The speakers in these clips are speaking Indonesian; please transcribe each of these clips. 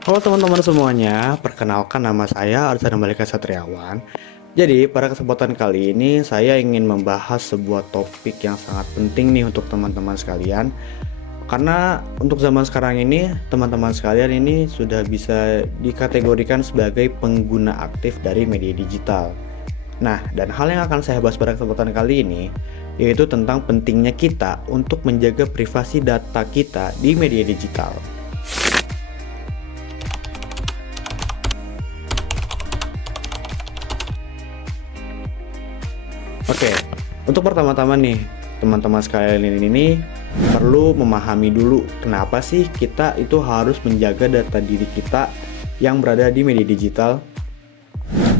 Halo teman-teman semuanya, perkenalkan nama saya Arsa Malika Satriawan. Jadi pada kesempatan kali ini saya ingin membahas sebuah topik yang sangat penting nih untuk teman-teman sekalian. Karena untuk zaman sekarang ini, teman-teman sekalian ini sudah bisa dikategorikan sebagai pengguna aktif dari media digital. Nah, dan hal yang akan saya bahas pada kesempatan kali ini yaitu tentang pentingnya kita untuk menjaga privasi data kita di media digital. Oke, untuk pertama-tama nih, teman-teman sekalian ini perlu memahami dulu kenapa sih kita itu harus menjaga data diri kita yang berada di media digital.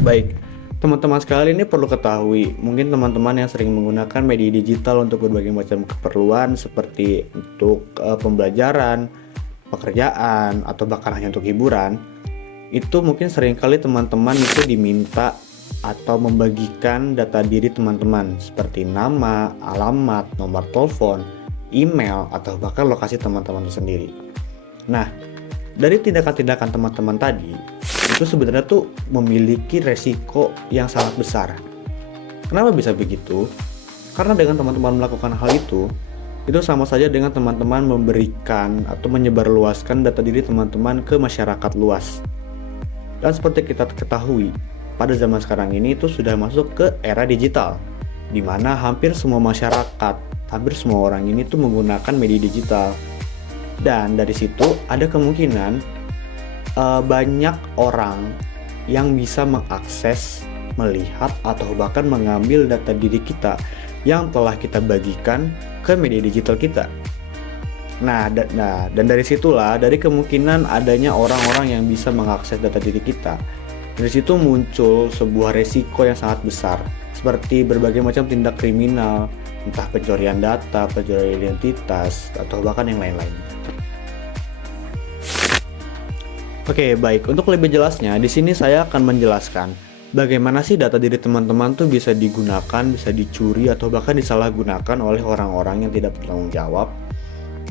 Baik, teman-teman sekalian ini perlu ketahui, mungkin teman-teman yang sering menggunakan media digital untuk berbagai macam keperluan seperti untuk pembelajaran, pekerjaan, atau bahkan hanya untuk hiburan, itu mungkin seringkali teman-teman itu diminta atau membagikan data diri teman-teman seperti nama, alamat, nomor telepon, email, atau bahkan lokasi teman-teman sendiri. Nah, dari tindakan-tindakan teman-teman tadi, itu sebenarnya tuh memiliki resiko yang sangat besar. Kenapa bisa begitu? Karena dengan teman-teman melakukan hal itu sama saja dengan teman-teman memberikan atau menyebarluaskan data diri teman-teman ke masyarakat luas. Dan seperti kita ketahui, pada zaman sekarang ini itu sudah masuk ke era digital, di mana hampir semua masyarakat, hampir semua orang ini tuh menggunakan media digital. Dan dari situ ada kemungkinan banyak orang yang bisa mengakses, melihat, atau bahkan mengambil data diri kita yang telah kita bagikan ke media digital kita. Dan dari situlah, dari kemungkinan adanya orang-orang yang bisa mengakses data diri kita, dari situ muncul sebuah resiko yang sangat besar, seperti berbagai macam tindak kriminal, entah pencurian data, pencurian identitas, atau bahkan yang lain-lainnya. Oke, baik. Untuk lebih jelasnya, di sini saya akan menjelaskan bagaimana sih data diri teman-teman tuh bisa digunakan, bisa dicuri, atau bahkan disalahgunakan oleh orang-orang yang tidak bertanggung jawab.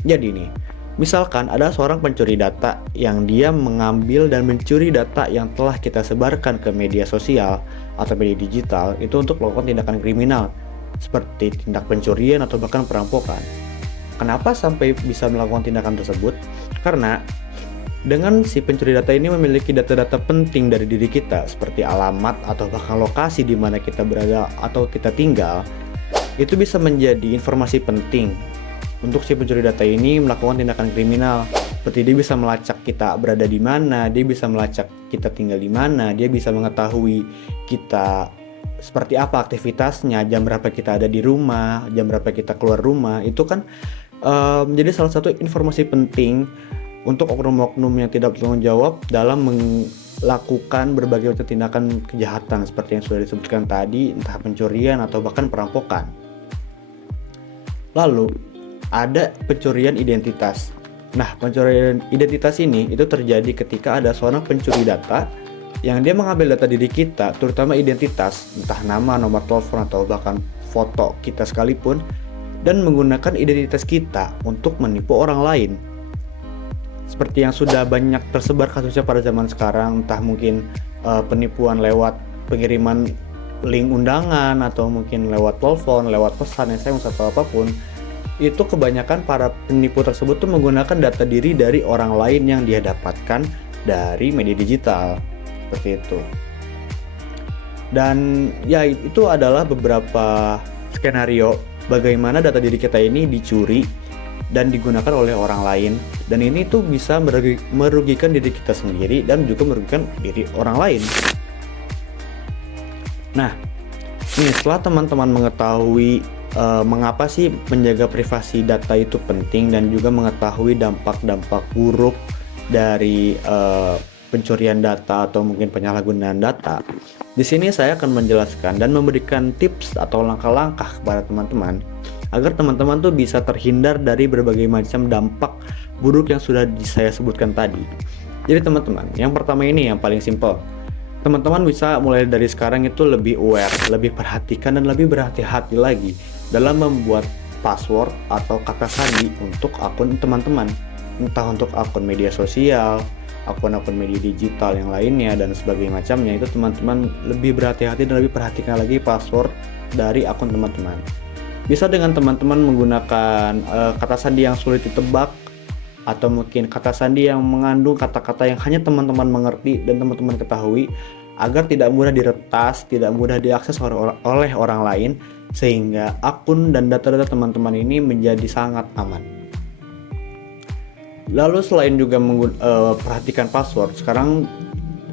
Jadi nih, misalkan ada seorang pencuri data yang dia mengambil dan mencuri data yang telah kita sebarkan ke media sosial atau media digital itu untuk melakukan tindakan kriminal seperti tindak pencurian atau bahkan perampokan. Kenapa sampai bisa melakukan tindakan tersebut? Karena dengan si pencuri data ini memiliki data-data penting dari diri kita seperti alamat atau bahkan lokasi di mana kita berada atau kita tinggal, itu bisa menjadi informasi penting untuk si pencuri data ini melakukan tindakan kriminal. Seperti dia bisa melacak kita berada di mana, dia bisa melacak kita tinggal di mana, dia bisa mengetahui kita seperti apa aktivitasnya, jam berapa kita ada di rumah, jam berapa kita keluar rumah. Itu kan menjadi salah satu informasi penting untuk oknum-oknum yang tidak bertanggung jawab dalam melakukan berbagai macam tindakan kejahatan seperti yang sudah disebutkan tadi, entah pencurian atau bahkan perampokan. Lalu ada pencurian identitas. Nah, pencurian identitas ini itu terjadi ketika ada seorang pencuri data yang dia mengambil data diri kita, terutama identitas, entah nama, nomor telepon, atau bahkan foto kita sekalipun, dan menggunakan identitas kita untuk menipu orang lain. Seperti yang sudah banyak tersebar kasusnya pada zaman sekarang, entah mungkin penipuan lewat pengiriman link undangan, atau mungkin lewat telepon, lewat pesan SMS atau apapun. Itu kebanyakan para penipu tersebut tuh menggunakan data diri dari orang lain yang dia dapatkan dari media digital, seperti itu. Dan ya, itu adalah beberapa skenario bagaimana data diri kita ini dicuri dan digunakan oleh orang lain, dan ini tuh bisa merugikan diri kita sendiri dan juga merugikan diri orang lain. Nah, ini setelah teman-teman mengetahui mengapa sih menjaga privasi data itu penting dan juga mengetahui dampak-dampak buruk dari pencurian data atau mungkin penyalahgunaan data. Di sini saya akan menjelaskan dan memberikan tips atau langkah-langkah kepada teman-teman agar teman-teman tuh bisa terhindar dari berbagai macam dampak buruk yang sudah saya sebutkan tadi. Jadi teman-teman, yang pertama ini yang paling simple. Teman-teman bisa mulai dari sekarang itu lebih aware, lebih perhatikan dan lebih berhati-hati lagi dalam membuat password atau kata sandi untuk akun teman-teman, entah untuk akun media sosial, akun-akun media digital yang lainnya dan sebagainya macamnya, itu teman-teman lebih berhati-hati dan lebih perhatikan lagi password dari akun teman-teman. Bisa dengan teman-teman menggunakan kata sandi yang sulit ditebak, atau mungkin kata sandi yang mengandung kata-kata yang hanya teman-teman mengerti dan teman-teman ketahui, agar tidak mudah diretas, tidak mudah diakses oleh orang lain, sehingga akun dan data-data teman-teman ini menjadi sangat aman. Lalu selain juga perhatikan password, sekarang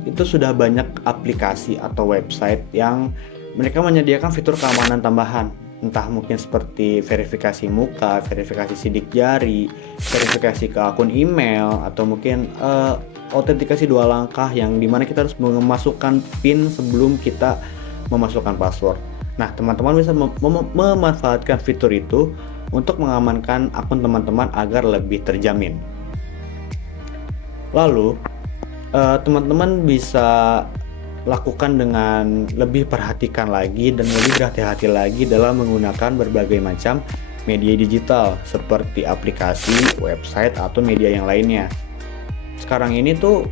itu sudah banyak aplikasi atau website yang mereka menyediakan fitur keamanan tambahan, entah mungkin seperti verifikasi muka, verifikasi sidik jari, verifikasi ke akun email, atau mungkin autentikasi 2 langkah yang dimana kita harus memasukkan PIN sebelum kita memasukkan password. Nah, teman-teman bisa memanfaatkan fitur itu untuk mengamankan akun teman-teman agar lebih terjamin. Lalu, teman-teman bisa lakukan dengan lebih perhatikan lagi dan lebih berhati-hati lagi dalam menggunakan berbagai macam media digital seperti aplikasi, website, atau media yang lainnya. Sekarang ini tuh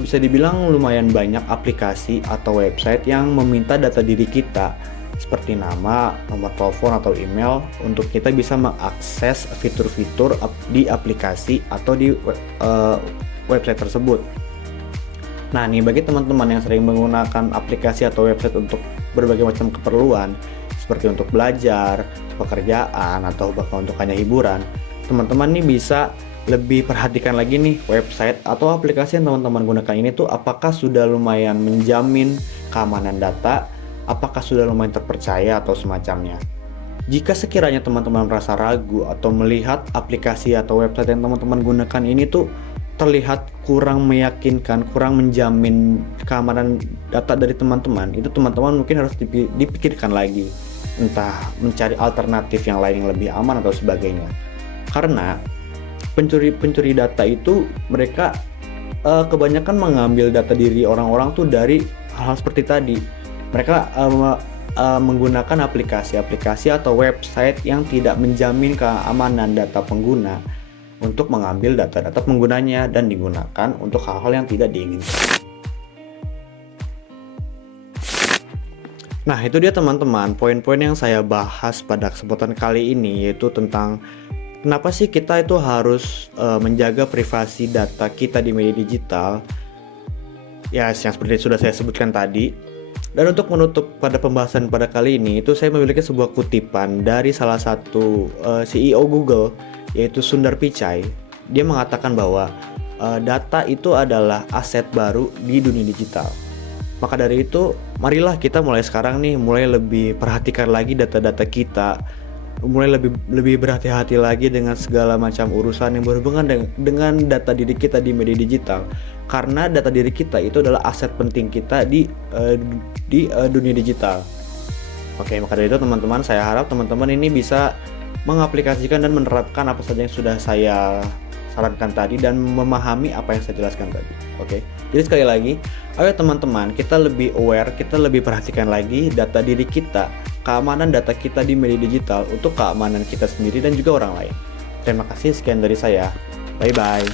bisa dibilang lumayan banyak aplikasi atau website yang meminta data diri kita seperti nama, nomor telepon, atau email untuk kita bisa mengakses fitur-fitur di aplikasi atau di website tersebut. Nah nih, bagi teman-teman yang sering menggunakan aplikasi atau website untuk berbagai macam keperluan seperti untuk belajar, pekerjaan, atau bahkan untuk hanya hiburan, teman-teman nih bisa lebih perhatikan lagi nih website atau aplikasi yang teman-teman gunakan ini tuh apakah sudah lumayan menjamin keamanan data, apakah sudah lumayan terpercaya atau semacamnya. Jika sekiranya teman-teman merasa ragu atau melihat aplikasi atau website yang teman-teman gunakan ini tuh terlihat kurang meyakinkan, kurang menjamin keamanan data dari teman-teman, itu teman-teman mungkin harus dipikirkan lagi, entah mencari alternatif yang lain yang lebih aman atau sebagainya. Karena pencuri data itu mereka kebanyakan mengambil data diri orang-orang tuh dari hal-hal seperti tadi. Mereka menggunakan aplikasi-aplikasi atau website yang tidak menjamin keamanan data pengguna untuk mengambil data-data penggunanya dan digunakan untuk hal-hal yang tidak diinginkan. Nah, itu dia teman-teman poin-poin yang saya bahas pada kesempatan kali ini, yaitu tentang kenapa sih kita itu harus menjaga privasi data kita di media digital. Ya, yang seperti sudah saya sebutkan tadi. Dan untuk menutup pada pembahasan pada kali ini, itu saya memiliki sebuah kutipan dari salah satu CEO Google, yaitu Sundar Pichai. Dia mengatakan bahwa data itu adalah aset baru di dunia digital. Maka dari itu, marilah kita mulai sekarang nih, mulai lebih perhatikan lagi data-data kita, mulai lebih berhati-hati lagi dengan segala macam urusan yang berhubungan dengan data diri kita di media digital. Karena data diri kita itu adalah aset penting kita di dunia digital. Oke, maka dari itu teman-teman, saya harap teman-teman ini bisa mengaplikasikan dan menerapkan apa saja yang sudah saya sarankan tadi dan memahami apa yang saya jelaskan tadi. Oke. Jadi sekali lagi, ayo teman-teman, kita lebih aware, kita lebih perhatikan lagi data diri kita, keamanan data kita di media digital untuk keamanan kita sendiri dan juga orang lain. Terima kasih, sekian dari saya. Bye bye.